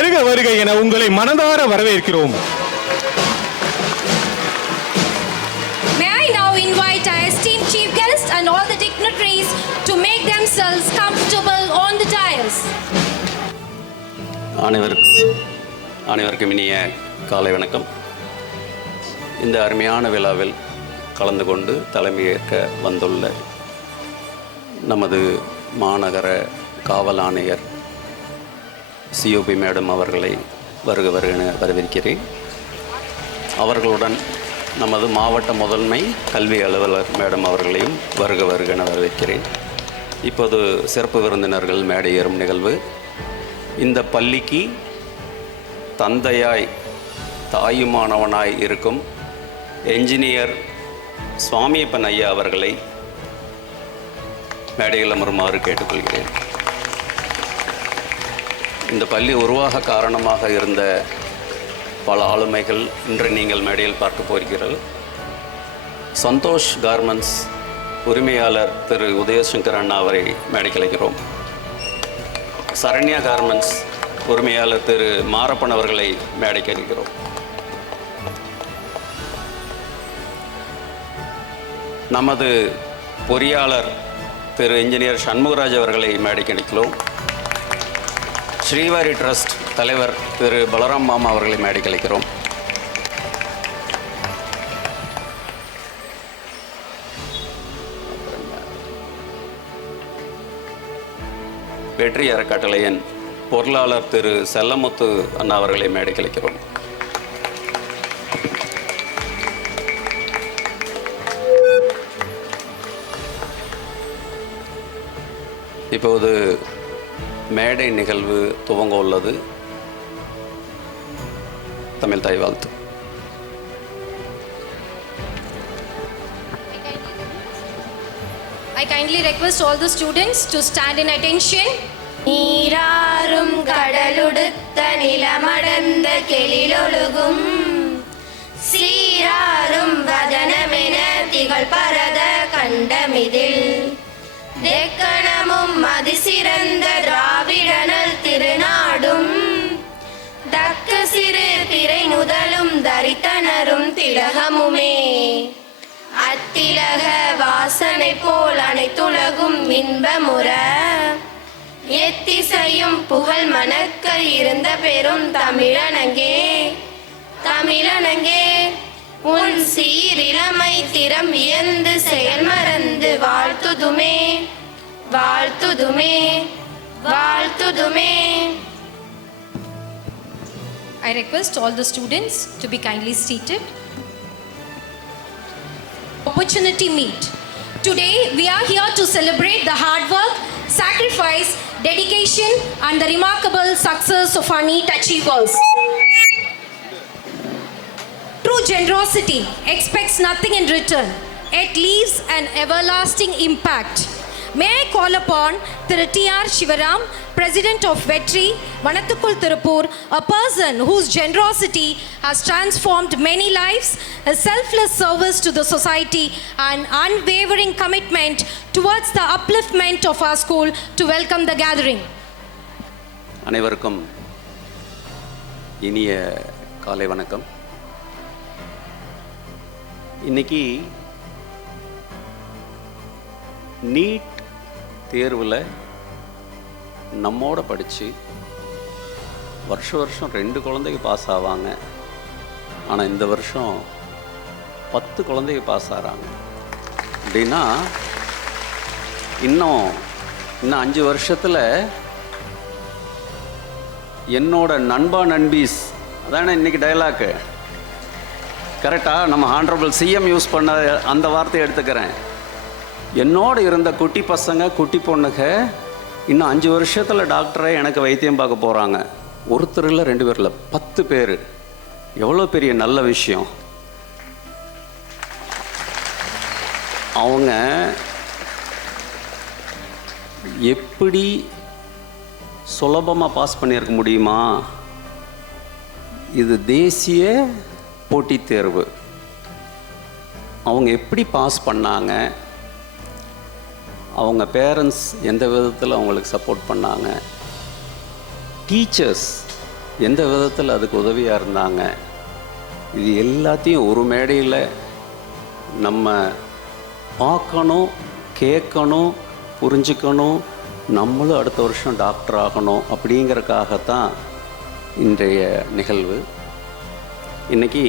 வருக வருக என உங்களை மனதார வரவேற்கிறோம். May I now invite our esteemed chief guest and all the dignitaries to make themselves comfortable on the dais. அனைவருக்கும் இனிய காலை வணக்கம். இந்த அருமையான விழாவில் கலந்து கொண்டு தலைமையேற்க வந்துள்ள நமது மாநகர காவல் ஆணையர் சிஓபி மேடம் அவர்களை வருக வருக வரவேற்கிறேன். அவர்களுடன் நமது மாவட்ட முதன்மை கல்வி அலுவலர் மேடம் அவர்களையும் வருக வருக என வரவேற்கிறேன். இப்போது சிறப்பு விருந்தினர்கள் மேடை ஏறும் நிகழ்வு. இந்த பள்ளிக்கு தந்தையாய் தாயுமானவனாய் இருக்கும் என்ஜினியர் சுவாமியப்பன் ஐயா அவர்களை மேடையில் அமருமாறு கேட்டுக்கொள்கிறேன். இந்த பள்ளி உருவாக காரணமாக இருந்த பல ஆளுமைகள் இன்று நீங்கள் மேடையில் பார்க்க போகிறீர்கள். சந்தோஷ் கார்மெண்ட்ஸ் உரிமையாளர் திரு உதயசங்கர் அண்ணா அவரை மேடைக்கு அழைக்கிறோம். சரண்யா கார்மெண்ட்ஸ் உரிமையாளர் திரு மாரப்பன் அவர்களை மேடைக்கு அழைக்கிறோம். நமது பொறியாளர் திரு இன்ஜினியர் சண்முகராஜ் அவர்களை மேடைக்கு அழைக்கிறோம். ஸ்ரீவாரி ட்ரஸ்ட் தலைவர் திரு பலராம் மாமா அவர்களை மேடைக்கு அழைக்கிறோம். வெற்றி அறக்கட்டளையின் பொருளாளர் திரு செல்லமுத்து அண்ணா அவர்களை மேடைக்கு அழைக்கிறோம். இப்போது மேடை நிகழ்வு துவங்க உள்ளது. தமிழ் தாய் வாழ்த்து. I kindly request all the students to stand in attention. நீராறும் கடலுடுத்த நிலமடந்த கெளிலொழுகும் சீராறும் வதனமென திகழ் பரத கண்டமிதில் தெக்கணமும் அதிசிறந்த திராவிடனல் திருநாடும் தக்க சிறு பிறை நுதலும் தரித்தனரும் திலகமுமே அத்திலக வாசனை போல் அனைத்துலகும் இன்பமுற எத்திசையும் புகழ் மணக்க இருந்த பெரும் தமிழனங்கே தமிழனங்கே உன் சீரிழமை திறம் வியந்து செயல் மறந்து வாழ்த்துதுமே வாழ்த்துதுமே வாழ்த்துதுமே. I request all the students to be kindly seated. Opportunity meet. Today we are here to celebrate the hard work, sacrifice, dedication and the remarkable success of our NEET achievers. True generosity expects nothing in return. It leaves an everlasting impact. May I call upon Thiru T.R. Shivaram, President of Vetri, Vanathukul Tirupur, a person whose generosity has transformed many lives, a selfless service to the society, and unwavering commitment towards the upliftment of our school to welcome the gathering. அனைவருக்கும் இனிய காலை வணக்கம். இன்னைக்கு NEET தேர்வில் நம்மோட படித்து வருஷம் 2 குழந்தைங்க பாஸ் ஆவாங்க. ஆனால் இந்த வருஷம் 10 குழந்தைங்க பாஸ் ஆகிறாங்க. அப்படின்னா இன்னும் 5 வருஷத்தில் என்னோட நண்பா நண்பீஸ் அதானே இன்றைக்கி டைலாக்கு கரெக்டாக நம்ம ஹானரபிள் சிஎம் யூஸ் பண்ண அந்த வார்த்தையை எடுத்துக்கிறேன். என்னோடு இருந்த குட்டி பசங்க குட்டி பொண்ணுங்க இன்னும் 5 வருஷத்தில் டாக்டரை எனக்கு வைத்தியம் பார்க்க போகிறாங்க. ஒருத்தர் இல்லை 2 பேர் இல்லை 10 பேர். எவ்வளோ பெரிய நல்ல விஷயம். அவங்க எப்படி சுலபமாக பாஸ் பண்ணியிருக்க முடியுமா? இது தேசிய போட்டித் தேர்வு. அவங்க எப்படி பாஸ் பண்ணாங்க? அவங்க பேரண்ட்ஸ் எந்த விதத்தில் அவங்களுக்கு சப்போர்ட் பண்ணாங்க? டீச்சர்ஸ் எந்த விதத்தில் அதுக்கு உதவியாக இருந்தாங்க. இது எல்லாத்தையும் ஒரு மேடையில் நம்ம பார்க்கணும், கேட்கணும், புரிஞ்சுக்கணும், நம்மளும் அடுத்த வருஷம் டாக்டர் ஆகணும் அப்படிங்கிறதுக்காகத்தான் இன்றைய நிகழ்வு. இன்றைக்கி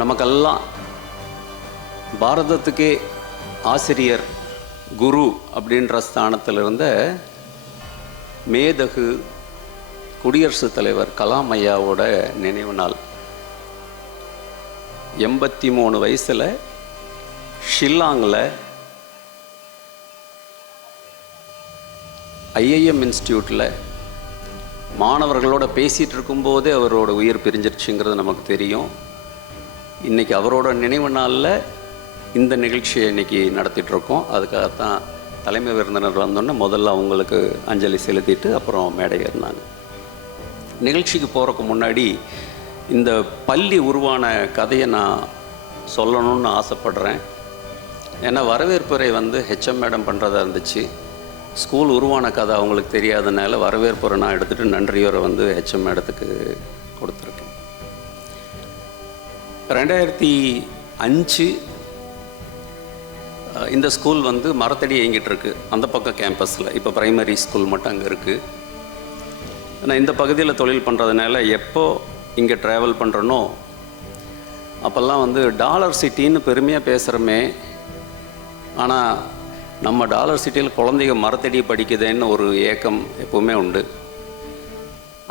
நமக்கெல்லாம் பாரதத்துக்கே ஆசிரியர், குரு அப்படின்ற ஸ்தானத்தில் இருந்த மேதகு குடியரசுத் தலைவர் கலாம் ஐயாவோட நினைவு நாள். 83 வயசில் ஷில்லாங்கில் IIM இன்ஸ்டியூட்டில் மாணவர்களோட பேசிகிட்டு இருக்கும்போதே அவரோட உயிர் பிரிஞ்சிருச்சுங்கிறது நமக்கு தெரியும். இன்றைக்கி அவரோட நினைவு நாளில் இந்த நிகழ்ச்சியை இன்றைக்கி நடத்திட்டுருக்கோம். அதுக்காகத்தான் தலைமை விருந்தினர் வந்தோடனே முதல்ல அவங்களுக்கு அஞ்சலி செலுத்திட்டு அப்புறம் மேடை ஏறினாங்க. நிகழ்ச்சிக்கு போகிறதுக்கு முன்னாடி இந்த பள்ளி உருவான கதையை நான் சொல்லணும்னு ஆசைப்படுறேன். ஏன்னா வரவேற்புரை வந்து HM மேடம் பண்ணுறதா இருந்துச்சு. ஸ்கூல் உருவான கதை அவங்களுக்கு தெரியாதனால வரவேற்புரை நான் எடுத்துகிட்டு நன்றியோரை வந்து HM மேடத்துக்கு கொடுத்துருக்கேன். 2005 இந்த ஸ்கூல் வந்து மரத்தடி இயங்கிட்டு இருக்கு. அந்த பக்கம் கேம்பஸில் இப்போ ப்ரைமரி ஸ்கூல் மட்டும் அங்கே இருக்குது. நான் இந்த பகுதியில் தொழில் பண்ணுறதுனால எப்போ இங்கே ட்ராவல் பண்ணுறனோ அப்போல்லாம் வந்து டாலர் சிட்டின்னு பெருமையாக பேசுகிறோமே, ஆனால் நம்ம டாலர் சிட்டியில் குழந்தைங்க மரத்தடி படிக்குதுன்னு ஒரு ஏக்கம் எப்போவுமே உண்டு.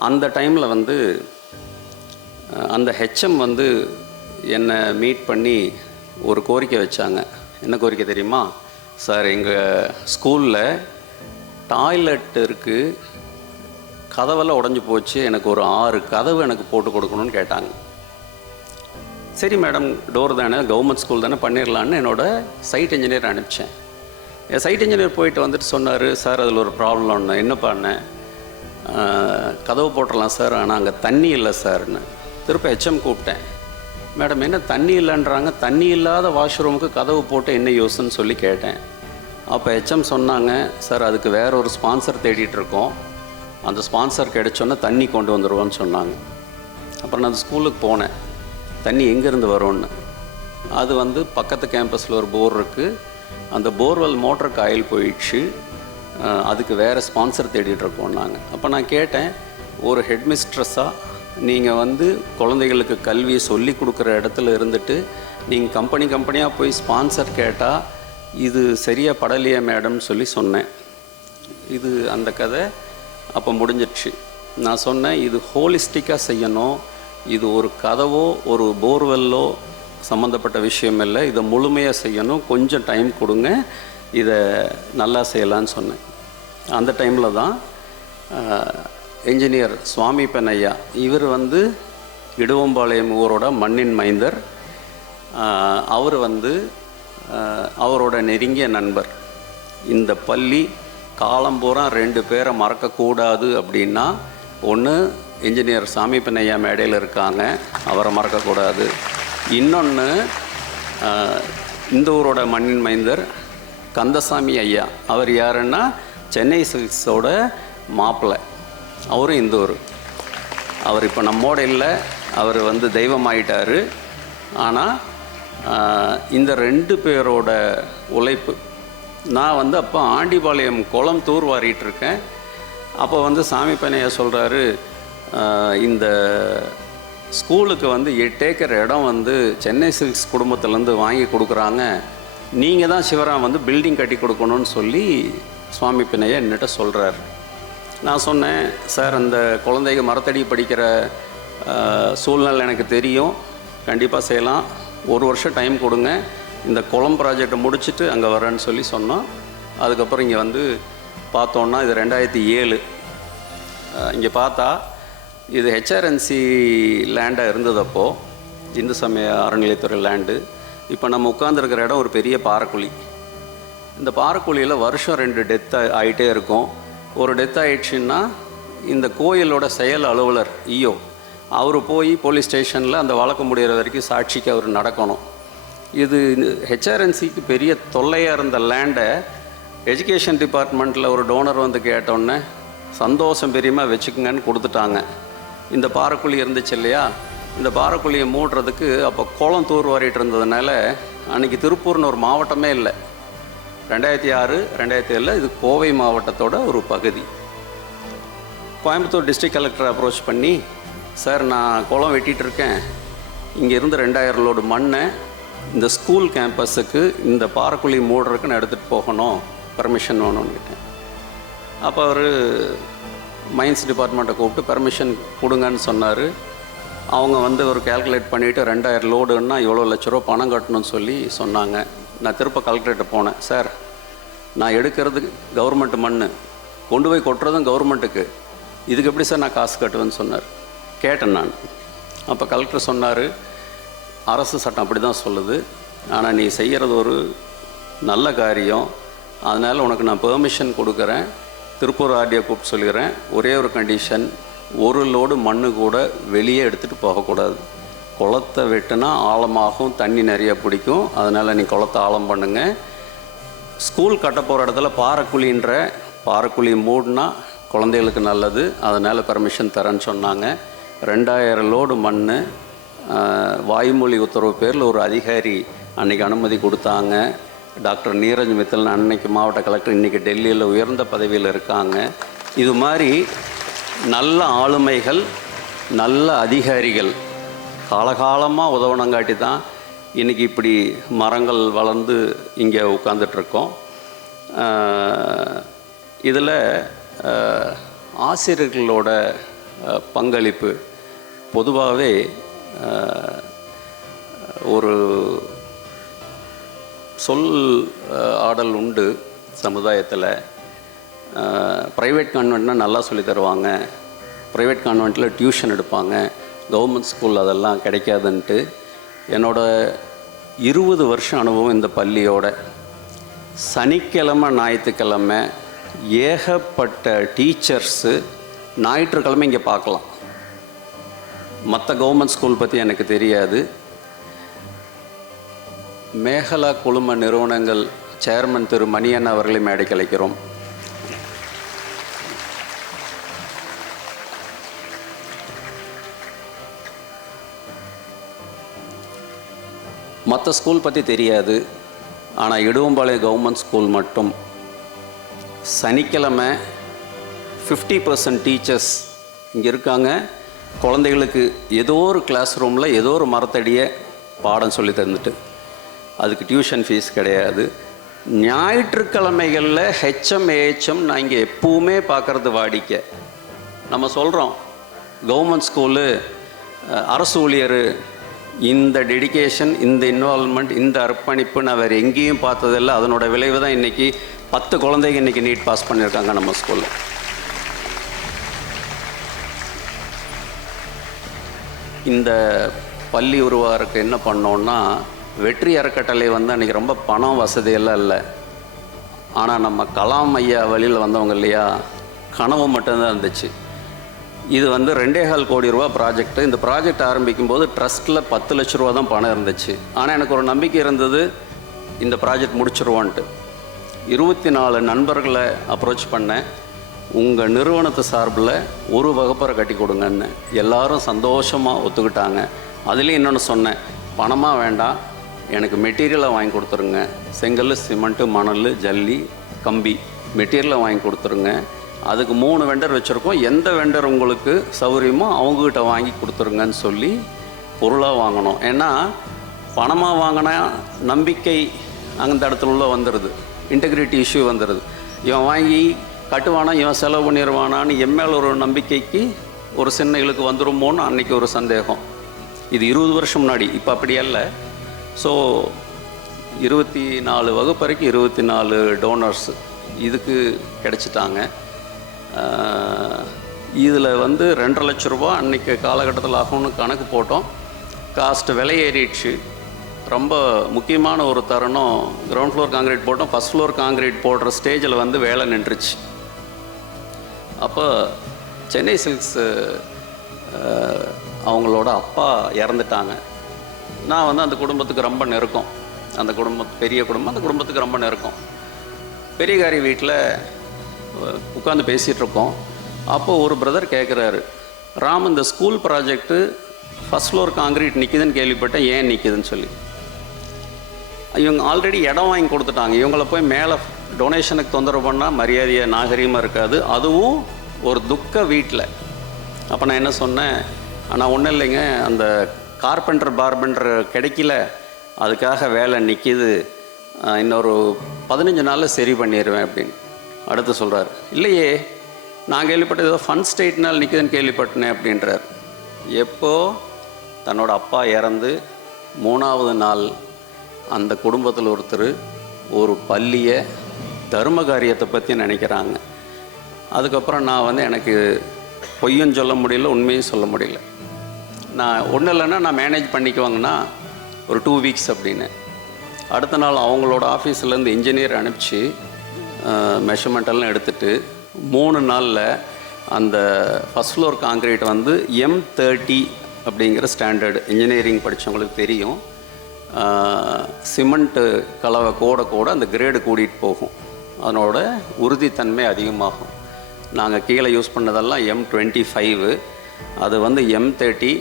அந்த டைமில் வந்து அந்த HM வந்து என்னை மீட் பண்ணி ஒரு கோரிக்கை வச்சாங்க. என்ன கோரிக்கை தெரியுமா? சார், எங்கள் ஸ்கூலில் டாய்லெட் இருக்குது, கதவெல்லாம் உடஞ்சி போச்சு, எனக்கு ஒரு 6 கதவு எனக்கு போட்டு கொடுக்கணும்னு கேட்டாங்க. சரி மேடம், டோர் தானே, கவர்மெண்ட் ஸ்கூல் தானே, பண்ணிடலான்னு என்னோடய சைட் இன்ஜினியர் அனுப்பிச்சேன். என் சைட் இன்ஜினியர் போயிட்டு வந்துட்டு சொன்னார், சார் அதில் ஒரு ப்ராப்ளம் ஒன்று. என்ன பண்ணேன்? கதவு போட்டுடலாம் சார், ஆனால் அங்கே தண்ணி இல்லை சார்னு. திருப்ப HM கூப்பிட்டேன். மேடம் என்ன தண்ணி இல்லைன்றாங்க, தண்ணி இல்லாத வாஷ்ரூமுக்கு கதவு போட்டு என்ன யோசுன்னு சொல்லி கேட்டேன். அப்போ HM சொன்னாங்க, சார் அதுக்கு வேற ஒரு ஸ்பான்சர் தேடிட்டுருக்கோம், அந்த ஸ்பான்சர் கிடைச்சோன்னே தண்ணி கொண்டு வந்துடுவோன்னு சொன்னாங்க. அப்புறம் நான் அந்த ஸ்கூலுக்கு போனேன், தண்ணி எங்கேருந்து வரும்னு. அது வந்து பக்கத்து கேம்பஸில் ஒரு போர் இருக்குது, அந்த போர்வெல் மோட்டருக்கு ஆயில் போயிடுச்சு, அதுக்கு வேறு ஸ்பான்சர் தேடிட்டுருக்கோன்னாங்க. அப்போ நான் கேட்டேன், ஒரு ஹெட்மிஸ்ட்ரஸாக நீங்கள் வந்து குழந்தைகளுக்கு கல்வியை சொல்லி கொடுக்குற இடத்துல இருந்துட்டு நீங்கள் கம்பெனியாக போய் ஸ்பான்சர் கேட்டால் இது சரியாக படலையே மேடம்னு சொல்லி சொன்னேன். இது அந்த கதை அப்போ முடிஞ்சிடுச்சு. நான் சொன்னேன், இது ஹோலிஸ்டிக்காக செய்யணும், இது ஒரு கதவோ ஒரு போர்வெல்லோ சம்மந்தப்பட்ட விஷயம் இல்லை, இதை முழுமையாக செய்யணும், கொஞ்சம் டைம் கொடுங்க, இதை நல்லா செய்யலான்னு சொன்னேன். அந்த டைமில் தான் என்ஜினியர் சுவாமிப்பன் ஐயா, இவர் வந்து இடுவம்பாளையம் ஊரோட மண்ணின் மைந்தர், அவர் வந்து அவரோட நெருங்கிய நண்பர். இந்த பள்ளி காலம்பூரா 2 பேரை மறக்கக்கூடாது அப்படின்னா, ஒன்று இன்ஜினியர் சாமிப்பன் ஐயா மேடையில் இருக்காங்க, அவரை மறக்கக்கூடாது. இன்னொன்று இந்த ஊரோட மண்ணின் மைந்தர் கந்தசாமி ஐயா, அவர் யாருன்னா சென்னை சில்க்ஸோட மாப்பிள்ளை, அவரும் இந்த ஊர். அவர் இப்போ நம்மோட இல்லை, அவர் வந்து தெய்வமாயிட்டார். ஆனால் இந்த 2 பேரோட உழைப்பு, நான் வந்து அப்போ ஆண்டிபாளையம் குளம் தூர் வாரிட்டுருக்கேன். அப்போ வந்து சாமி பனையா சொல்கிறாரு, இந்த ஸ்கூலுக்கு வந்து 8 ஏக்கர் இடம் வந்து சென்னை சில்க்ஸ் குடும்பத்துலேருந்து வாங்கி கொடுக்குறாங்க, நீங்கள் தான் சிவராம் வந்து பில்டிங் கட்டி கொடுக்கணும்னு சொல்லி சுவாமி பின்னையா என்னிட்ட சொல்கிறார். நான் சொன்னேன், சார் அந்த குழந்தைங்க மரத்தடி படிக்கிற சூழ்நிலை எனக்கு தெரியும், கண்டிப்பாக செய்யலாம், 1 வருஷம் டைம் கொடுங்க, இந்த குளம் ப்ராஜெக்டை முடிச்சுட்டு அங்கே வரேன்னு சொல்லி சொன்னோம். அதுக்கப்புறம் இங்கே வந்து பார்த்தோன்னா இது 2007. இங்கே பார்த்தா இது HRNC லேண்டாக இருந்ததப்போ, இந்து சமய அறநிலையத்துறை லேண்டு. இப்போ நம்ம உட்காந்துருக்கிற இடம் ஒரு பெரிய பாறைக்குழி. இந்த பாறைக்குழியில் வருஷம் 2 டெத் ஆகிட்டே இருக்கும். ஒரு டெத் ஆகிடுச்சுன்னா இந்த கோயிலோட செயல் அலுவலர் EO அவர் போய் போலீஸ் ஸ்டேஷனில் அந்த வழக்கு முடிகிற வரைக்கும் சாட்சிக்கு அவர் நடக்கணும். இது HRNCக்கு பெரிய தொல்லையாக இருந்த லேண்டை எஜுகேஷன் டிபார்ட்மெண்ட்டில் ஒரு டோனர் வந்து கேட்டோன்னே சந்தோஷம் பெரியமாக வச்சுக்கோங்கன்னு கொடுத்துட்டாங்க. இந்த பாறைக்குழி இருந்துச்சு இல்லையா, இந்த பாறைக்குழியை மூடுறதுக்கு அப்போ குளம் தூர் வாரிட்டு இருந்ததுனால அன்றைக்கி திருப்பூர்னு ஒரு மாவட்டமே இல்லை. 2006, 2007 இது கோவை மாவட்டத்தோட ஒரு பகுதி. கோயம்புத்தூர் டிஸ்ட்ரிக்ட் கலெக்டரை அப்ரோச் பண்ணி, சார் நான் குளம் வெட்டிகிட்டு இருக்கேன், இங்கே இருந்து 2000 லோடு மண்ணை இந்த ஸ்கூல் கேம்பஸுக்கு இந்த பாறைக்குழி மூடுறதுக்குன்னு எடுத்துகிட்டு போகணும், பர்மிஷன் வேணும்னு கேட்டேன். அப்போ அவர் மைன்ஸ் டிபார்ட்மெண்ட்டை கூப்பிட்டு பர்மிஷன் கொடுங்கன்னு சொன்னார். அவங்க வந்து ஒரு கேல்குலேட் பண்ணிவிட்டு 2000 லோடுன்னா இவ்வளோ லட்ச ரூபா பணம் கட்டணும்னு சொல்லி சொன்னாங்க. நான் திருப்ப கலெக்டரேட்டை போனேன். சார் நான் எடுக்கிறது கவர்மெண்ட் மண், கொண்டு போய் கொட்டுறதும் கவர்மெண்ட்டுக்கு, இதுக்கு எப்படி சார் நான் காசு கட்டுவேன்னு சொன்னார். கேட்டேன் நான். அப்போ கலெக்டர் சொன்னார், அரசு சட்டம் அப்படி தான் சொல்லுது, ஆனால் நீ செய்கிறது ஒரு நல்ல காரியம், அதனால் உனக்கு நான் பெர்மிஷன் கொடுக்குறேன், திருப்பூர் ஆர்டிஓ கூப்பிட்டு சொல்லிக்கிறேன், ஒரே ஒரு கண்டிஷன், ஒரு லோடு மண்ணு கூட வெளியே எடுத்துகிட்டு போகக்கூடாது. குளத்தை வெட்டினா ஆழமாகும், தண்ணி நிறைய பிடிக்கும், அதனால் நீ குளத்தை ஆழம் பண்ணுங்க. ஸ்கூல் கட்ட போகிற இடத்துல பாறைக்குழி மூடினா குழந்தைகளுக்கு நல்லது, அதனால் பர்மிஷன் தரேன்னு சொன்னாங்க. 2000 லோடு மண் வாய்மொழி உத்தரவு பேரில் ஒரு அதிகாரி அன்றைக்கி அனுமதி கொடுத்தாங்க. டாக்டர் நீரஜ் மித்தல் அன்னைக்கு மாவட்ட கலெக்டர், இன்றைக்கி டெல்லியில் உயர்ந்த பதவியில் இருக்காங்க. இது மாதிரி நல்ல ஆளுமைகள், நல்ல அதிகாரிகள் காலகாலமாக உதவனங்காட்டி தான் இன்றைக்கி இப்படி மரங்கள் வளர்ந்து இங்கே உட்காந்துட்ருக்கோம். இதில் ஆசிரியர்களோட பங்களிப்பு பொதுவாகவே ஒரு சொல் ஆடல் உண்டு சமுதாயத்தில். ப்ரைவேட் கான்வெண்ட்னால் நல்லா சொல்லி தருவாங்க, ப்ரைவேட் கான்வெண்ட்டில் டியூஷன் எடுப்பாங்க, கவர்மெண்ட் ஸ்கூல் அதெல்லாம் கிடைக்காதுன்ட்டு. என்னோடய 20 வருஷம் அனுபவம் இந்த பள்ளியோட, சனிக்கிழமை ஞாயிற்றுக்கிழமை ஏகப்பட்ட டீச்சர்ஸு ஞாயிற்றுக்கிழமை இங்கே பார்க்கலாம். மற்ற கவர்மெண்ட் ஸ்கூல் பற்றி எனக்கு தெரியாது. மேகலா குழும நிறுவனங்கள் சேர்மன் திரு மணியன் அவர்களை மேடைக்கு அழைக்கிறோம். மற்ற ஸ்கூல் பற்றி தெரியாது, ஆனால் இடுவம்பாளையம் கவர்மெண்ட் ஸ்கூல் மட்டும் சனிக்கிழமை 50% டீச்சர்ஸ் இங்கே இருக்காங்க. குழந்தைகளுக்கு ஏதோ ஒரு கிளாஸ் ரூமில் ஏதோ ஒரு மரத்தடியை பாடம் சொல்லி தந்துட்டு, அதுக்கு டியூஷன் ஃபீஸ் கிடையாது. ஞாயிற்றுக்கிழமைகளில் ஹெச்எம் ஏஹெச்எம் நான் இங்கே எப்பவுமே பார்க்குறது வாடிக்கை. நம்ம சொல்கிறோம் கவர்மெண்ட் ஸ்கூலு, அரசு ஊழியர், இந்த டெடிகேஷன், இந்த இன்வால்மெண்ட், இந்த அர்ப்பணிப்பு நான் வேறு எங்கேயும் பார்த்ததில்லை. அதனோட விளைவு தான் இன்றைக்கி 10 குழந்தைங்க இன்றைக்கி நீட் பாஸ் பண்ணியிருக்காங்க நம்ம ஸ்கூலில். இந்த பள்ளி உருவாருக்கு என்ன பண்ணோன்னா, வெற்றி அறக்கட்டளை வந்து அன்றைக்கி ரொம்ப பணம் வசதியெல்லாம் இல்லை, ஆனால் நம்ம கலாம் ஐயா வழியில் வந்தவங்க இல்லையா, கனவு மட்டும்தான் இருந்துச்சு. இது வந்து 2.25 கோடி ரூபா ப்ராஜெக்ட்டு. இந்த ப்ராஜெக்ட் ஆரம்பிக்கும் போது ட்ரஸ்ட்டில் 10 லட்ச ரூபா தான் பணம் இருந்துச்சு. ஆனால் எனக்கு ஒரு நம்பிக்கை இருந்தது, இந்த ப்ராஜெக்ட் முடிச்சிருவான்ட்டு. 24 நண்பர்களை அப்ரோச் பண்ணேன், உங்கள் நிறுவனத்து சார்பில் ஒரு வகுப்பறை கட்டி கொடுங்கன்னு. எல்லாரும் சந்தோஷமாக ஒத்துக்கிட்டாங்க. அதுலேயும் இன்னொன்று சொன்னேன், பணமாக வேண்டாம், எனக்கு மெட்டீரியலை வாங்கி கொடுத்துருங்க, செங்கல், சிமெண்ட்டு, மணல், ஜல்லி, கம்பி மெட்டீரியலை வாங்கி கொடுத்துருங்க. அதுக்கு 3 வெண்டர் வச்சுருக்கோம், எந்த வெண்டர் உங்களுக்கு சௌகரியமோ அவங்கக்கிட்ட வாங்கி கொடுத்துருங்கன்னு சொல்லி பொருளாக வாங்கினோம். ஏன்னா பணமாக வாங்கினா நம்பிக்கை அந்த இடத்துல உள்ள வந்துடுது, இன்டெகிரிட்டி இஷ்யூ வந்துடுது. இவன் வாங்கி கட்டுவானா, இவன் செலவு பண்ணிடுவானான்னு எம்மேல் ஒரு நம்பிக்கைக்கு ஒரு சின்னைகளுக்கு வந்துடுமோன்னு அன்றைக்கி ஒரு சந்தேகம். இது 20 வருஷம் முன்னாடி, இப்போ அப்படி அல்ல. ஸோ 24 வகுப்பறைக்கு 24 டோனர்ஸ் இதுக்கு கிடச்சிட்டாங்க. இதில் வந்து 2.5 லட்ச ரூபா அன்றைக்கி காலகட்டத்தில் ஆகும்னு கணக்கு போட்டோம். காஸ்ட் விலை ஏறிடுச்சு. ரொம்ப முக்கியமான ஒரு தருணம், கிரவுண்ட் ஃப்ளோர் காங்கிரீட் போட்டோம், ஃபஸ்ட் ஃப்ளோர் காங்கிரீட் போடுற ஸ்டேஜில் வந்து வேலை நின்றுச்சு. அப்போ சென்னை சில்க்ஸ் அவங்களோட அப்பா இறந்துட்டாங்க. நான் வந்து அந்த குடும்பத்துக்கு ரொம்ப நெருக்கம், அந்த குடும்பம் பெரிய குடும்பம், அந்த குடும்பத்துக்கு ரொம்ப நெருக்கம். பெரியகாரி வீட்டில் உட்காந்து பேசிகிட்ருக்கோம். அப்போது ஒரு பிரதர் கேட்குறாரு, ராம் இந்த school project first floor concrete நிற்கிதுன்னு கேள்விப்பட்டேன், ஏன் நிற்கிதுன்னு சொல்லி. இவங்க ஆல்ரெடி இடம் வாங்கி கொடுத்துட்டாங்க, இவங்கள போய் மேலே டொனேஷனுக்கு தொந்தரவு பண்ணால் மரியாதையாக நாகரீகமாக இருக்காது, அதுவும் ஒரு துக்க வீட்டில். அப்போ நான் என்ன சொன்னேன், ஆனால் ஒன்றும் இல்லைங்க, அந்த பார்பெண்டர் கிடைக்கல, அதுக்காக வேலை நிற்கிது, இன்னொரு 15 நாளில் சரி பண்ணிடுவேன் அப்படின்னு. அடுத்து சொல்கிறார், இல்லையே நான் கேள்விப்பட்டது ஏதோ ஃபன் ஸ்டேட்னால் நிற்கிதுன்னு கேள்விப்பட்டேன் அப்படின்றார். எப்போ தன்னோட அப்பா இறந்து 3வது நாள் அந்த குடும்பத்தில் ஒருத்தர் ஒரு பள்ளியை தர்ம காரியத்தை பற்றி நினைக்கிறாங்க. அதுக்கப்புறம் நான் எனக்கு பொய்யும் சொல்ல முடியல, உண்மையும் சொல்ல முடியல. நான் ஒன்றும் இல்லைன்னா நான் மேனேஜ் பண்ணிக்குவாங்கன்னா ஒரு 2 வீக்ஸ் அப்படின்னு. அடுத்த நாள் அவங்களோட ஆஃபீஸ்லேருந்து இன்ஜினியர் அனுப்பிச்சு மெஷர்மெண்டெல்லாம் எடுத்துகிட்டு 3 நாளில் அந்த ஃபஸ்ட் ஃப்ளோர் காங்கிரீட் M30 அப்படிங்கிற ஸ்டாண்டர்டு, இன்ஜினியரிங் படித்தவங்களுக்கு தெரியும். சிமெண்ட்டு கலவை கூட அந்த கிரேடு கூட்டிகிட்டு போகும், அதனோட உறுதித்தன்மை அதிகமாகும். நாங்கள் கீழே யூஸ் பண்ணதெல்லாம் M25, அது M30.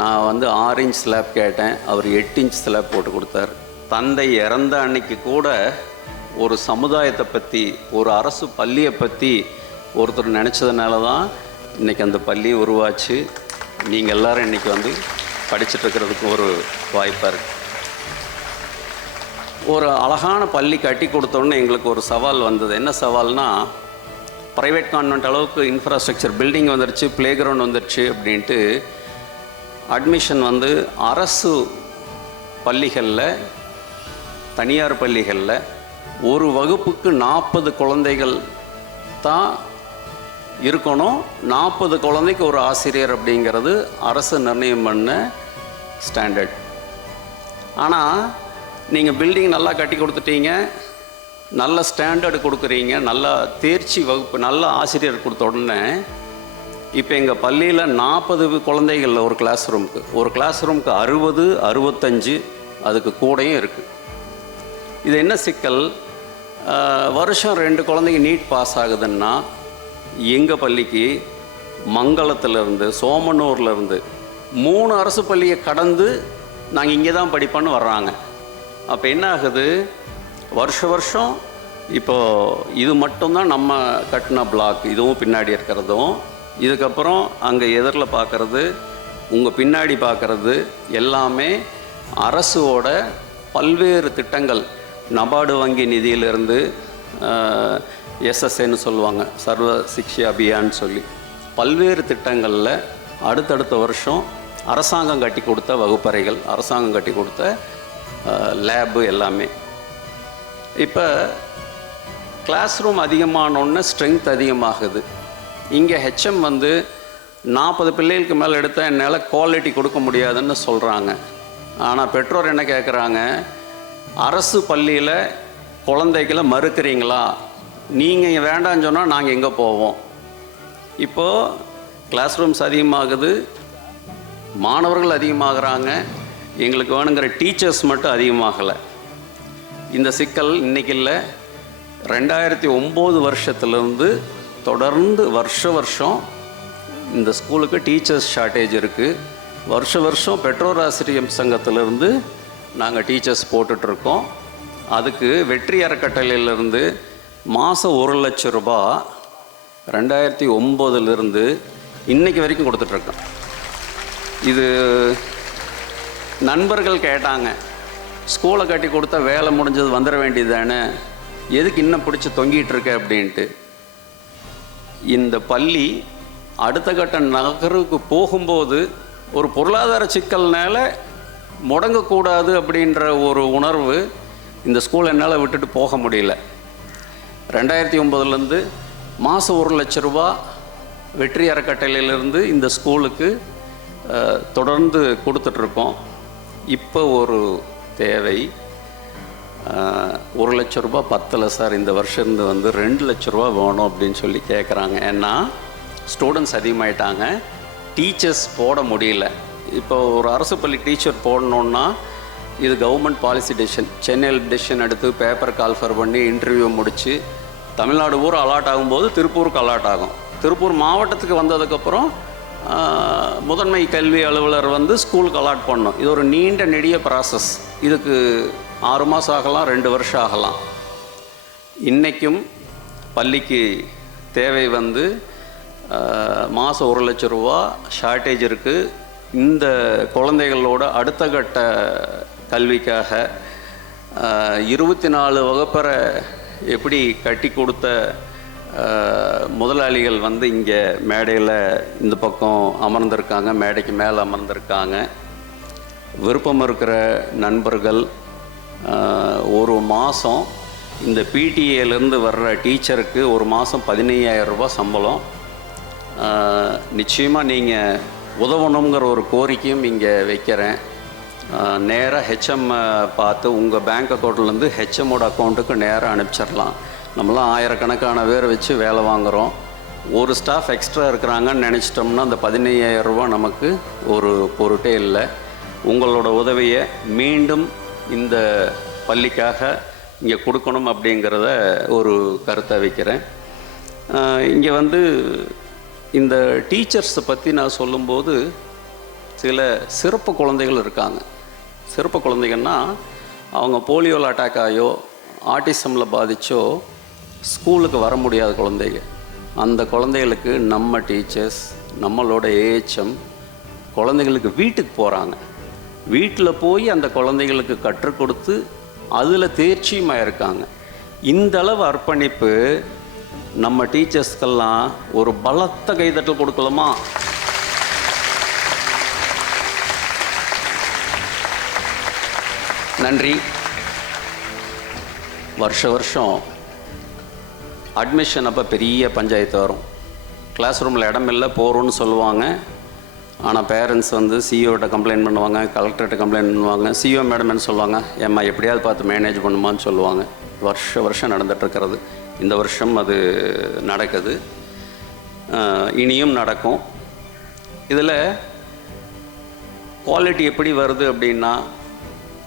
நான் 6 இன்ச் ஸ்லாப் கேட்டேன், அவர் 8 இன்ச் ஸ்லாப் போட்டு கொடுத்தார். தந்தை இறந்த அன்னைக்கு கூட ஒரு சமுதாயத்தை பற்றி, ஒரு அரசு பள்ளியை பற்றி ஒருத்தர் நினச்சதுனால தான் இன்றைக்கி அந்த பள்ளி உருவாச்சு. நீங்கள் எல்லோரும் இன்றைக்கி படிச்சுட்ருக்கிறதுக்கு ஒரு வாய்ப்பாக இருக்குது. ஒரு அழகான பள்ளி கட்டி கொடுத்தோன்னே எங்களுக்கு ஒரு சவால் வந்தது. என்ன சவால்னால், ப்ரைவேட் கான்வென்ட் அளவுக்கு இன்ஃப்ராஸ்ட்ரக்சர், பில்டிங் வந்துருச்சு, ப்ளே கிரவுண்ட் வந்துருச்சு அப்படின்ட்டு அட்மிஷன் அரசு பள்ளிகளில், தனியார் பள்ளிகளில் ஒரு வகுப்புக்கு 40 குழந்தைகள் தான் இருக்கணும். 40 குழந்தைக்கு ஒரு ஆசிரியர் அப்படிங்கிறது அரசு நிர்ணயம் பண்ண ஸ்டாண்டர்ட். ஆனால் நீங்கள் பில்டிங் நல்லா கட்டி கொடுத்துட்டீங்க, நல்ல ஸ்டாண்டர்டு கொடுக்குறீங்க, நல்லா தேர்ச்சி வகுப்பு, நல்ல ஆசிரியர் கொடுத்த உடனே இப்போ எங்கள் பள்ளியில் 40 குழந்தைகள் ஒரு கிளாஸ் ரூமுக்கு 60, 65 அதுக்கு கூடயும் இருக்குது. இது என்ன சிக்கல், வருஷம் 2 குழந்தைங்க நீட் பாஸ் ஆகுதுன்னா எங்கள் பள்ளிக்கு மங்களத்திலேருந்து, சோமனூர்லேருந்து 3 அரசு பள்ளியை கடந்து நாங்கள் இங்கே தான் படிப்போன்னு வர்றாங்க. அப்போ என்ன ஆகுது, வருஷம் இப்போது இது மட்டும்தான் நம்ம கட்டின பிளாக், இதுவும் பின்னாடி இருக்கிறதும், இதுக்கப்புறம் அங்கே எதிரில் பார்க்குறது, உங்கள் பின்னாடி பார்க்குறது எல்லாமே அரசோட பல்வேறு திட்டங்கள், நபார்டு வங்கி நிதியிலிருந்து SSAன்னு சொல்லுவாங்க, சர்வ சிக்ஷா அபியான்னு சொல்லி பல்வேறு திட்டங்களில் அடுத்தடுத்த வருஷம் அரசாங்கம் கட்டி கொடுத்த வகுப்பறைகள், அரசாங்கம் கட்டி கொடுத்த லேபு எல்லாமே. இப்போ கிளாஸ் ரூம் அதிகமானோன்னு ஸ்ட்ரென்த் அதிகமாகுது. இங்கே HM 40 பிள்ளைகளுக்கு மேலே எடுத்தால் என்னால் குவாலிட்டி கொடுக்க முடியாதுன்னு சொல்கிறாங்க. ஆனால் பெற்றோர் என்ன கேட்குறாங்க, அரசு பள்ளியில் குழந்தைகளை மறுக்கிறீங்களா, நீங்கள் வேண்டான்னு சொன்னால் நாங்கள் எங்கே போவோம். இப்போது கிளாஸ் ரூம்ஸ் அதிகமாகுது, மாணவர்கள் அதிகமாகறாங்க, எங்களுக்கு வேணுங்கிற டீச்சர்ஸ் மட்டும் அதிகமாகலை. இந்த சிக்கல் இன்றைக்கி இல்லை, 2009 வருஷத்துலேருந்து தொடர்ந்து வருஷம் இந்த ஸ்கூலுக்கு டீச்சர்ஸ் ஷார்ட்டேஜ் இருக்குது. வருஷம் பெற்றோர் ஆசிரியர் சங்கத்திலேருந்து நாங்கள் டீச்சர்ஸ் போட்டுட்ருக்கோம். அதுக்கு வெற்றி அறக்கட்டளையிலேருந்து மாதம் 1 லட்சம் ரூபாய் 2009 இன்றைக்கி வரைக்கும் கொடுத்துட்ருக்கோம். இது நண்பர்கள் கேட்டாங்க, ஸ்கூலை கட்டி கொடுத்தா வேலை முடிஞ்சது வந்துட வேண்டியது தானே, எதுக்கு இன்னும் பிடிச்சி தொங்கிட்டு இருக்க அப்படின்ட்டு. இந்த பள்ளி அடுத்த கட்ட நகருக்கு போகும்போது ஒரு பொருளாதார சிக்கல்னால முடங்கக்கூடாது அப்படின்ற ஒரு உணர்வு இந்த ஸ்கூல் என்னால் விட்டுட்டு போக முடியல. 2009 மாதம் 1 லட்சம் ரூபாய் வெற்றி அறக்கட்டளையிலேருந்து இந்த ஸ்கூலுக்கு தொடர்ந்து கொடுத்துட்ருக்கோம். இப்போ ஒரு தேவை, 1 லட்சம் ரூபாய் பத்தலை சார், இந்த வருஷம் இருந்து 2 லட்சம் ரூபா வேணும் அப்படின்னு சொல்லி கேட்குறாங்க. ஏன்னா ஸ்டூடெண்ட்ஸ் அதிகமாகிட்டாங்க, டீச்சர்ஸ் போட முடியல. இப்போ ஒரு அரசு பள்ளி டீச்சர் போடணுன்னா இது கவர்மெண்ட் பாலிசி டெசிஷன், சென்னையில் டெசிஷன் எடுத்து பேப்பர் கால்ஃபர் பண்ணி இன்டர்வியூ முடித்து தமிழ்நாடு ஊர் அலாட் ஆகும்போது திருப்பூருக்கு அலாட் ஆகும். திருப்பூர் மாவட்டத்துக்கு வந்ததுக்கப்புறம் முதன்மை கல்வி அலுவலர் வந்து ஸ்கூலுக்கு அலாட் பண்ணோம். இது ஒரு நீண்ட நெடிய ப்ராசஸ். இதுக்கு 6 மாதம் ஆகலாம், 2 வருஷம் ஆகலாம். இன்றைக்கும் பள்ளிக்கு தேவை வந்து மாதம் 1 லட்சம் ரூபா ஷார்ட்டேஜ் இருக்குது. இந்த குழந்தைகளோட அடுத்த கட்ட கல்விக்காக 24 வகுப்பறை எப்படி கட்டி கொடுத்த முதலாளிகள் வந்து இங்கே மேடையில் இந்த பக்கம் அமர்ந்திருக்காங்க, மேடைக்கு மேலே அமர்ந்திருக்காங்க. விருப்பம் இருக்கிற நண்பர்கள் ஒரு மாதம் இந்த பிடிஏலேருந்து வர்ற டீச்சருக்கு ஒரு மாதம் 15,000 ரூபாய் சம்பளம். நிச்சயமாக நீங்கள் உதவணுங்கிற ஒரு கோரிக்கையும் இங்கே வைக்கிறேன். நேராக ஹெச்எம் பார்த்து உங்கள் பேங்க் அக்கௌண்ட்லேருந்து ஹெச்எம்மோட அக்கௌண்ட்டுக்கு நேராக அனுப்பிச்சிடலாம். நம்மளாம் ஆயிரக்கணக்கான பேர் வச்சு வேலை வாங்குகிறோம். ஒரு ஸ்டாஃப் எக்ஸ்ட்ரா இருக்கிறாங்கன்னு நினச்சிட்டோம்னா அந்த 15,000 ரூபா நமக்கு ஒரு பொருட்டே இல்லை. உங்களோட உதவியை மீண்டும் இந்த பள்ளிக்காக இங்கே கொடுக்கணும் அப்படிங்கிறத ஒரு கருத்தை வைக்கிறேன். இங்கே வந்து இந்த டீச்சர்ஸை பற்றி நான் சொல்லும்போது சில சிறப்பு குழந்தைகள் இருக்காங்க. சிறப்பு குழந்தைகள்னா அவங்க போலியோவில் அட்டாக் ஆகியோ ஆட்டிசமில் பாதிச்சோ ஸ்கூலுக்கு வர முடியாத குழந்தைங்க. அந்த குழந்தைகளுக்கு நம்ம டீச்சர்ஸ், நம்மளோட ஏஹெச்எம் குழந்தைகளுக்கு வீட்டுக்கு போகிறாங்க. வீட்டில் போய் அந்த குழந்தைகளுக்கு கற்றுக் கொடுத்து அதில் தேர்ச்சியுமாக இருக்காங்க. இந்தளவு அர்ப்பணிப்பு நம்ம டீச்சர்ஸ்க்கெல்லாம் ஒரு பலத்த கைதட்டல் கொடுக்கலாமா? நன்றி. வருஷம் அட்மிஷன் அப்போ பெரிய பஞ்சாயத்து வரும். கிளாஸ் ரூமில் இடமில்லை போகிறோன்னு சொல்லுவாங்க. ஆனால் பேரண்ட்ஸ் வந்து சிஇஓட்ட கம்ப்ளைண்ட் பண்ணுவாங்க, கலெக்டர்கிட்ட கம்ப்ளைண்ட் பண்ணுவாங்க. சிஇஓ மேடம் என்ன சொல்லுவாங்க, ஏம்மா எப்படியாவது பார்த்து மேனேஜ் பண்ணுமான்னு சொல்லுவாங்க. வருஷம் நடந்துகிட்ருக்கிறது. இந்த வருஷம் அது நடக்குது, இனியும் நடக்கும். இதில் குவாலிட்டி எப்படி வருது அப்படின்னா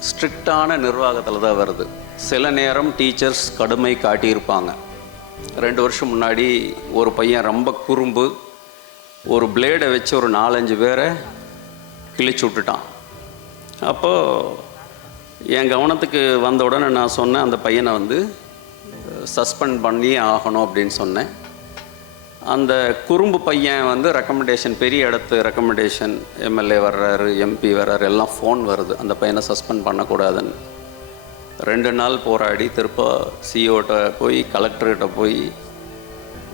ஸ்ட்ரிக்டான நிர்வாகத்தில் தான் வருது. சில நேரம் டீச்சர்ஸ் கடுமை காட்டியிருப்பாங்க. 2 வருஷம் முன்னாடி ஒரு பையன் ரொம்ப குறும்பு, ஒரு பிளேடை வச்சு ஒரு 4-5 பேரை கிழிச்சு விட்டுட்டான். அப்போது என் கவனத்துக்கு வந்த உடனே நான் சொன்னேன், அந்த பையனை வந்து சஸ்பெண்ட் பண்ணி ஆகணும் அப்படின்னு சொன்னேன். அந்த குறும்பு பையன் வந்து ரெக்கமெண்டேஷன், பெரிய இடத்து ரெக்கமெண்டேஷன், எம்எல்ஏ வர்றாரு, எம்பி வர்றாரு, எல்லாம் ஃபோன் வருது அந்த பையனை சஸ்பெண்ட் பண்ணக்கூடாதுன்னு. 2 நாள் போராடி திருப்ப சிஇஓட்ட போய் கலெக்டர்கிட்ட போய்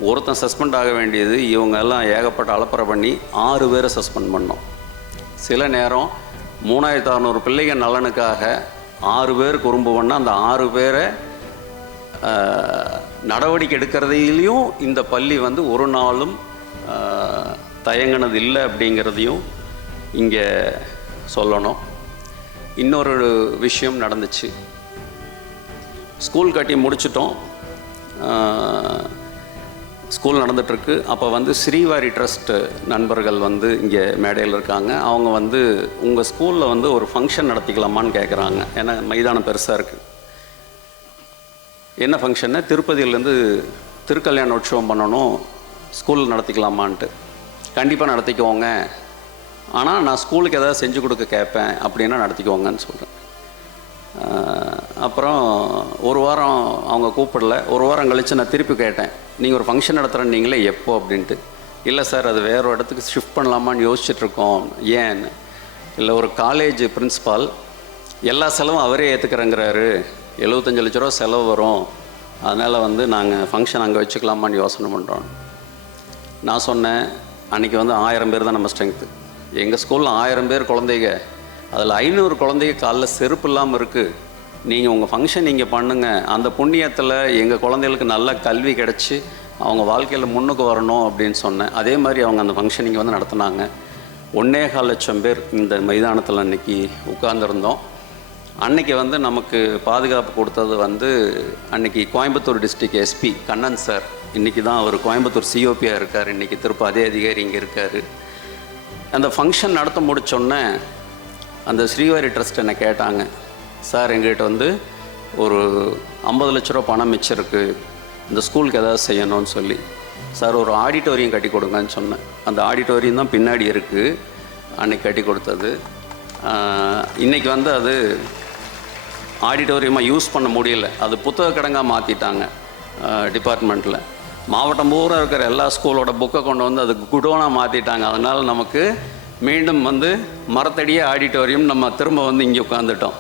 ஒருத்தன் சஸ்பெண்ட் ஆக வேண்டியது இவங்க எல்லாம் ஏகப்பட்ட அலப்பறை பண்ணி 6 பேரை சஸ்பெண்ட் பண்ணோம். சில நேரம் 3600 பிள்ளைகள் நலனுக்காக 6 பேர் குறும்பு பண்ணால் அந்த 6 பேரை நடவடிக்கை எடுக்கிறதையிலையும் இந்த பள்ளி வந்து ஒரு நாளும் தயங்கினது இல்லை அப்படிங்கிறதையும் இங்கே சொல்லணும். இன்னொரு விஷயம் நடந்துச்சு. ஸ்கூல் கட்டி முடிச்சிட்டோம், ஸ்கூல் நடந்துகிட்ருக்கு. அப்போ வந்து ஸ்ரீவாரி ட்ரஸ்ட் நண்பர்கள் வந்து இங்கே மேடையில் இருக்காங்க. அவங்க வந்து உங்கள் ஸ்கூலில் வந்து ஒரு ஃபங்க்ஷன் நடத்திக்கலாமான்னு கேட்குறாங்க. ஏன்னா மைதானம் பெருசாக இருக்குது. என்ன ஃபங்க்ஷன்னு, திருப்பதியிலேருந்து திருக்கல்யாண உற்சவம் பண்ணணும், ஸ்கூலில் நடத்திக்கலாமான்ட்டு. கண்டிப்பாக நடத்திக்குவோங்க, ஆனால் நான் ஸ்கூலுக்கு எதாவது செஞ்சு கொடுக்க கேட்பேன் அப்படின்னா நடத்திக்குவோங்கன்னு சொல்கிறேன். அப்புறம் ஒரு வாரம் அவங்க கூப்பிடல. ஒரு வாரம் கழித்து நான் திருப்பி கேட்டேன், நீங்கள் ஒரு ஃபங்க்ஷன் நடத்துகிறேன்னு நீங்களே எப்போ அப்படின்ட்டு. இல்லை சார், அது வேறு ஒரு இடத்துக்கு ஷிஃப்ட் பண்ணலாமான்னு யோசிச்சுட்ருக்கோம். ஏன் இல்லை, ஒரு காலேஜ் பிரின்ஸிபால் எல்லா செலவும் அவரே ஏற்றுக்கிறேங்கிறாரு, 75 லட்ச ரூபா செலவு வரும், அதனால் வந்து நாங்கள் ஃபங்க்ஷன் அங்கே வச்சுக்கலாமான்னு யோசனை பண்ணுறோம். நான் சொன்னேன், அன்றைக்கி வந்து 1000 பேர் தான் நம்ம ஸ்ட்ரென்த்து. எங்கள் ஸ்கூலில் 1000 பேர் குழந்தைங்க, அதில் 500 குழந்தைங்க காலில் செருப்பு இல்லாமல் இருக்குது. நீங்கள் உங்கள் ஃபங்க்ஷன் நீங்கள் பண்ணுங்கள், அந்த புண்ணியத்தில் எங்கள் குழந்தைகளுக்கு நல்ல கல்வி கிடச்சி அவங்க வாழ்க்கையில் முன்னுக்கு வரணும் அப்படின்னு சொன்னேன். அதே மாதிரி அவங்க அந்த ஃபங்க்ஷன் இங்கே வந்து நடத்துனாங்க. 1.25 லட்சம் பேர் இந்த மைதானத்தில் அன்றைக்கி உட்கார்ந்துருந்தோம். அன்றைக்கி வந்து நமக்கு பாதுகாப்பு கொடுத்தது வந்து அன்றைக்கி Coimbatore district SP Kannan sir. இன்றைக்கி தான் அவர் கோயம்புத்தூர் சிஓபியாக இருக்கார். இன்றைக்கி திருப்ப அதே அதிகாரி இங்கே இருக்கார். அந்த ஃபங்க்ஷன் நடத்த முடித்தோடனே அந்த ஸ்ரீவாரி ட்ரஸ்ட் என்னை கேட்டாங்க, சார் எங்கள்கிட்ட வந்து ஒரு 50 லட்ச ரூபா பணம் மிச்சிருக்கு, இந்த ஸ்கூலுக்கு எதாவது செய்யணும்னு சொல்லி. சார் ஒரு ஆடிட்டோரியம் கட்டி கொடுங்கன்னு சொன்னேன். அந்த ஆடிட்டோரியம் தான் பின்னாடி இருக்குது, அன்னைக்கு கட்டி கொடுத்தது. இன்றைக்கி வந்து அது ஆடிட்டோரியமாக யூஸ் பண்ண முடியல, அது புத்தக கிடங்காக மாற்றிட்டாங்க டிபார்ட்மெண்ட்டில். மாவட்டம் பூரா இருக்கிற எல்லா ஸ்கூலோட புக்கை கொண்டு வந்து அது குடோனாக மாற்றிட்டாங்க. அதனால் நமக்கு மீண்டும் வந்து மரத்தடியே ஆடிட்டோரியம், நம்ம திரும்ப வந்து இங்கே உட்காந்துட்டோம்.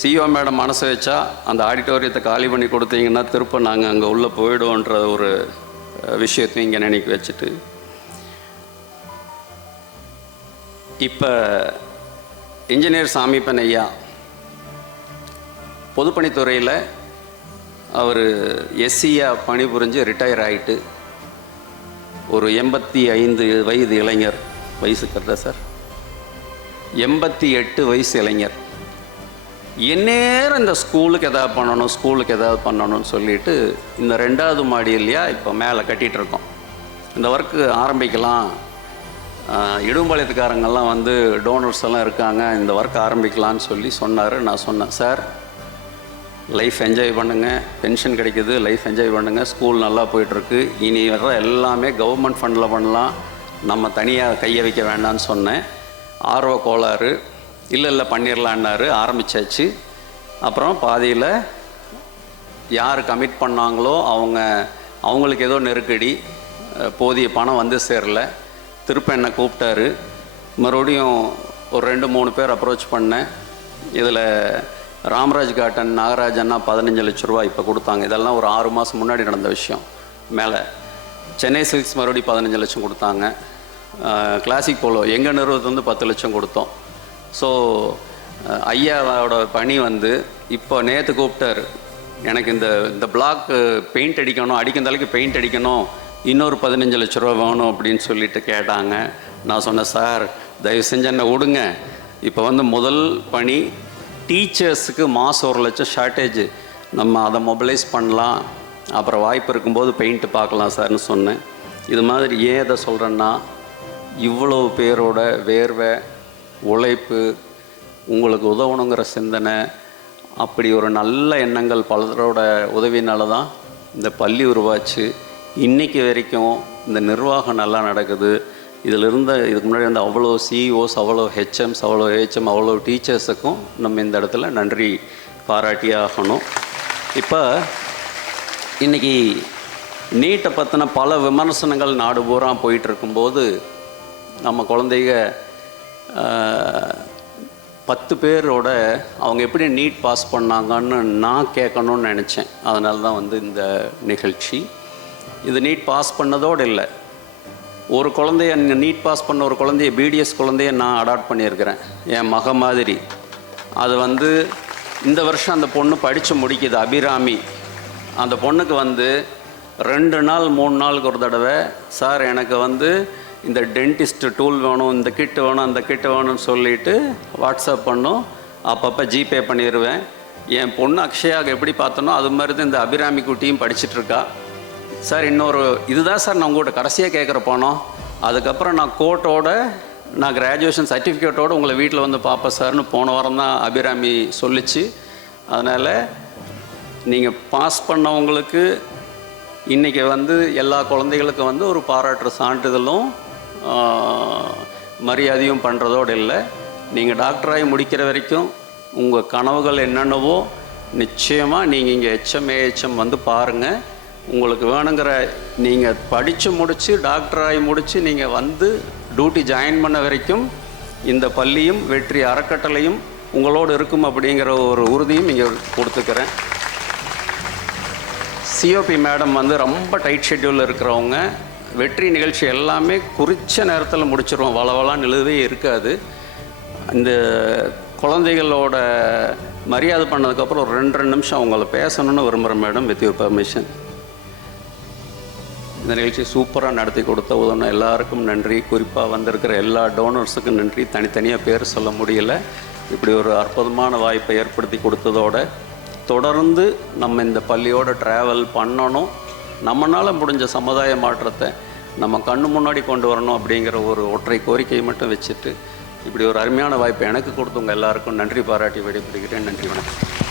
சிஓ மேடம் மனசு வச்சா அந்த ஆடிட்டோரியத்தை காலி பண்ணி கொடுத்தீங்கன்னா திரும்ப நாங்கள் அங்கே உள்ளே போயிடுவோன்ற ஒரு விஷயத்தையும் இங்கே நினைக்க வச்சுட்டு, இப்போ இன்ஜினியர் சாமிப்பன் ஐயா பொதுப்பணித்துறையில் அவர் எஸ்சியாக பணிபுரிஞ்சு ரிட்டையர் ஆகிட்டு ஒரு 85 வயது இளைஞர், வயசு கரெக்டாக சார் 88 வயசு இளைஞர், எந்நேரம் இந்த ஸ்கூலுக்கு எதாவது பண்ணணும்னு சொல்லிட்டு இந்த 2வது மாடியிலையா இப்போ மேலே கட்டிகிட்ருக்கோம். இந்த ஒர்க்கு ஆரம்பிக்கலாம், இடும்பாளையத்துக்காரங்கெல்லாம் வந்து டோனர்ஸ் எல்லாம் இருக்காங்க, இந்த ஒர்க் ஆரம்பிக்கலான்னு சொல்லி சொன்னார். நான் சொன்னேன், சார் லைஃப் என்ஜாய் பண்ணுங்கள், பென்ஷன் கிடைக்கிது, லைஃப் என்ஜாய் பண்ணுங்கள், ஸ்கூல் நல்லா போயிட்டுருக்கு, இனி வர்ற எல்லாமே கவர்மெண்ட் ஃபண்டில் பண்ணலாம், நம்ம தனியாக கையை வைக்க வேண்டாம்னு சொன்னேன். ஆர்வ கோளாறு, இல்லை பண்ணிடலான்னாரு. ஆரம்பித்தாச்சு. அப்புறம் பாதியில் யார் கமிட் பண்ணாங்களோ அவங்களுக்கு ஏதோ நெருக்கடி, போதிய பணம் வந்து சேரல. திருப்ப என்னை கூப்பிட்டாரு. மறுபடியும் ஒரு 2-3 பேர் அப்ரோச் பண்ணேன். இதில் ராமராஜ் காட்டன் நாகராஜ் அண்ணா 15 லட்ச ரூபா இப்போ கொடுத்தாங்க. இதெல்லாம் ஒரு 6 மாதம் முன்னாடி நடந்த விஷயம். மேலே சென்னை சில்க்ஸ் மறுபடியும் 15 லட்சம் கொடுத்தாங்க. கிளாசிக் போலோ எங்கள் நிறுவனத்து வந்து 10 லட்சம் கொடுத்தோம். ஸோ ஐயாவோட பணி வந்து இப்போ நேற்று கூப்பிட்டாரு, எனக்கு இந்த பிளாக் பெயிண்ட் அடிக்கணும், அடிக்கும் தலைக்கு பெயிண்ட் அடிக்கணும், இன்னொரு 15 லட்ச ரூபா வேணும் அப்படின்னு சொல்லிட்டு கேட்டாங்க. நான் சொன்னேன், சார் தயவு செஞ்சு என்ன விடுங்க, இப்போ வந்து முதல் பணி டீச்சர்ஸுக்கு மாதம் 1 லட்சம் ஷார்ட்டேஜ், நம்ம அதை மொபிலைஸ் பண்ணலாம், அப்புறம் வாய்ப்பு இருக்கும்போது பெயிண்ட்டு பார்க்கலாம் சார்னு சொன்னேன். இது மாதிரி ஏன் இதை சொல்கிறேன்னா, இவ்வளோ பேரோட வேர்வை உழைப்பு, உங்களுக்கு உதவணுங்கிற சிந்தனை, அப்படி ஒரு நல்ல எண்ணங்கள் பலரோட உதவினால தான் இந்த பள்ளி உருவாச்சு. இன்றைக்கி வரைக்கும் இந்த நிர்வாகம் நல்லா நடக்குது. இதுக்கு முன்னாடி வந்து அவ்வளோ சிஇஓஸ், அவ்வளோ ஹெச்எம்ஸ், அவ்வளோ ஹெச்எம், அவ்வளோ டீச்சர்ஸுக்கும் நம்ம இந்த இடத்துல நன்றி பாராட்டியே ஆகணும். இப்போ இன்றைக்கி நீட்டை பற்றின பல விமர்சனங்கள் நாடு பூரா போயிட்டுருக்கும்போது நம்ம குழந்தைங்க 10 பேரோட அவங்க எப்படி நீட் பாஸ் பண்ணாங்கன்னு நான் கேட்கணும்னு நினச்சேன். அதனால தான் வந்து இந்த நிகழ்ச்சி. இது நீட் பாஸ் பண்ணதோடு இல்லை, ஒரு குழந்தைய நீட் பாஸ் பண்ண ஒரு குழந்தைய பிடிஎஸ் குழந்தைய நான் அடாப்ட் பண்ணியிருக்கிறேன், என் மக மாதிரி. அது வந்து இந்த வருஷம் அந்த பொண்ணு படித்து முடிக்குது, அபிராமி. அந்த பொண்ணுக்கு வந்து 2 நாள் 3 நாளுக்கு ஒரு தடவை, சார் எனக்கு வந்து இந்த டென்டிஸ்ட் டூல் வேணும், இந்த கிட்டு வேணும், அந்த கிட்டு வேணும்னு சொல்லிவிட்டு வாட்ஸ்அப் பண்ணும். அப்பப்போ ஜிபே பண்ணிடுவேன். என் பொண்ணு அக்ஷயாவுக்கு எப்படி பார்த்தனோ அது மாதிரி தான் இந்த அபிராமி குட்டியும் படிச்சுட்ருக்கா. சார் இன்னொரு இதுதான் சார் நான் உங்கள்கிட்ட கடைசியாக கேட்குற போனோம், அதுக்கப்புறம் நான் கோர்ட்டோட நான் கிராஜுவேஷன் சர்டிஃபிகேட்டோடு உங்களை வீட்டில் வந்து பார்ப்பேன் சார்னு போன வாரம் தான் அபிராமி சொல்லிச்சு. அதனால் நீங்கள் பாஸ் பண்ணவங்களுக்கு இன்றைக்கி வந்து எல்லா குழந்தைகளுக்கும் வந்து ஒரு பாராட்டுற சான்றிதழும் மரியாதையும் பண்ணுறதோடு இல்லை, நீங்கள் டாக்டராகி முடிக்கிற வரைக்கும் உங்கள் கனவுகள் என்னென்னவோ நிச்சயமாக நீங்கள் இங்கே ஏஹெச்எம் வந்து பாருங்கள். உங்களுக்கு வேணுங்கிற நீங்கள் படித்து முடித்து டாக்டராகி முடித்து நீங்கள் வந்து டியூட்டி ஜாயின் பண்ண வரைக்கும் இந்த பள்ளியும் வெற்றி அறக்கட்டளையும் உங்களோடு இருக்கும் அப்படிங்கிற ஒரு உறுதியும் இங்கே கொடுத்துக்கிறேன். சிஓபி மேடம் வந்து ரொம்ப டைட் ஷெட்யூலில் இருக்கிறவங்க, வெற்றி நிகழ்ச்சி எல்லாமே குறித்த நேரத்தில் முடிச்சிருவோம், வளவலான்னு எழுதவே இருக்காது. இந்த குழந்தைகளோட மரியாதை பண்ணதுக்கப்புறம் ஒரு 2 நிமிஷம் அவங்கள பேசணுன்னு விரும்புகிறேன் மேடம், வித் யுவர் பர்மிஷன். இந்த நிகழ்ச்சி சூப்பராக நடத்தி கொடுத்த உதவின எல்லாருக்கும் நன்றி. குறிப்பாக வந்திருக்கிற எல்லா டோனர்ஸுக்கும் நன்றி. தனித்தனியாக பேர் சொல்ல முடியல. இப்படி ஒரு அற்புதமான வாய்ப்பை ஏற்படுத்தி கொடுத்ததோட தொடர்ந்து நம்ம இந்த பள்ளியோட ட்ராவல் பண்ணணும், நம்மளால் முடிஞ்ச சமுதாய மாற்றத்தை நம்ம கண்ணு முன்னாடி கொண்டு வரணும் அப்படிங்கிற ஒரு ஒற்றை கோரிக்கையை மட்டும் வச்சுட்டு இப்படி ஒரு அருமையான வாய்ப்பை எனக்கு கொடுத்தவங்க எல்லாருக்கும் நன்றி பாராட்டி விடைபெறுகிறேன். நன்றி, வணக்கம்.